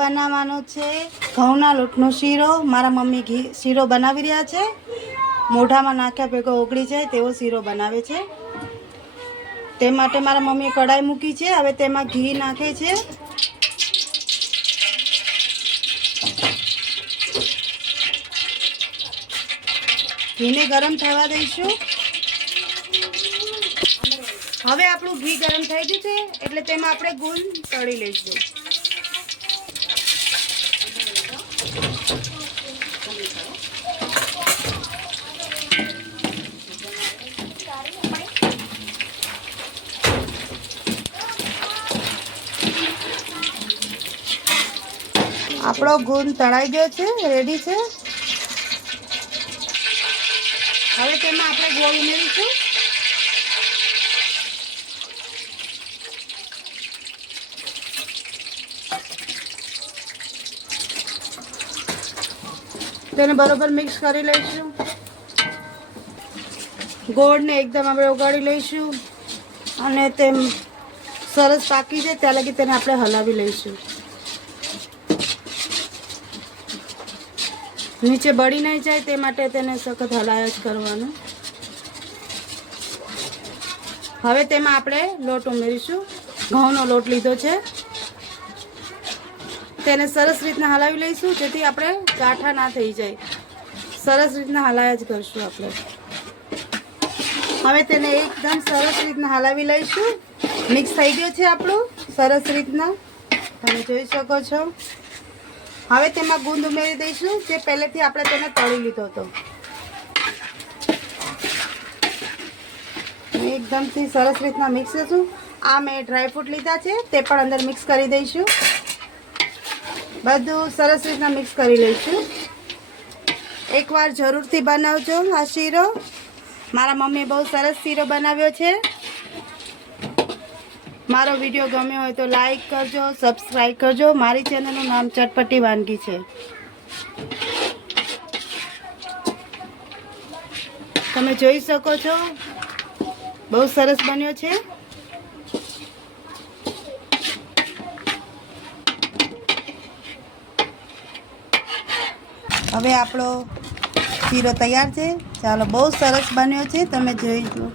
બનાવવાનો છે ઘઉંના લોટનો શીરો। મારા મમ્મી શીરો બનાવી રહ્યા છે। મોઢામાં નાખ્યા ભેગો ઓગળી જાય તેવો શીરો બનાવે છે। તે માટે મારા મમ્મીએ કઢાઈ મૂકી છે। હવે તેમાં ઘી નાખે છે। ઘીને ગરમ થવા દઈશું। હવે આપણું ઘી ગરમ થઈ ગયું છે એટલે તેમાં આપણે ગુંદ તળી લઈશું। આપણો ગુંદ તળાઈ ગયો છે, રેડી છે। હવે તેમાં આપણે ગોળ ઉમેરીશું। તેને બરોબર મિક્સ કરી લઈશું। ગોળને એકદમ આપણે ઓગાળી લઈશું અને તેમ સરસ પાકી જાય ત્યાં લગી તેને આપણે હલાવી લઈશું। નીચે બળી નહીં જાય તે માટે તેને સખત હલાયા જ કરવાનું। હવે તેમાં આપણે લોટ ઉમેરીશું। ઘઉંનો લોટ લીધો છે, તેને સરસ રીતના હલાવી લઈશું જેથી આપણે ગાંઠા ના થઈ જાય। સરસ રીતના હલાયા જ કરશું આપણે। હવે તેને એકદમ સરસ રીતના હલાવી લઈશું। મિક્સ થઈ ગયો છે આપણું સરસ રીતના, તમે જોઈ શકો છો। હવે તેમાં ગુંદ ઉમેરી દઈશું જે પહેલેથી આપણે તેને તળી લીધો હતો। એકદમથી સરસ રીતના મિક્સ કરશું। આ મેં ડ્રાયફ્રૂટ લીધા છે તે પણ અંદર મિક્સ કરી દઈશું। બધું સરસ રીતના મિક્સ કરી લઈશું। એકવાર જરૂરથી બનાવજો આ શીરો। મારા મમ્મીએ બહુ સરસ શીરો બનાવ્યો છે। મારો વિડીયો ગમ્યો હોય તો લાઈક કરજો, સબસ્ક્રાઈબ કરજો। મારી ચેનલનું નામ ચટપટી વાનગી છે, તમે જોઈ શકો છો। બહુ સરસ બન્યો છે। હવે આપણો શીરો તૈયાર છે। ચાલો, બહુ સરસ બન્યો છે, તમે જોઈ લો।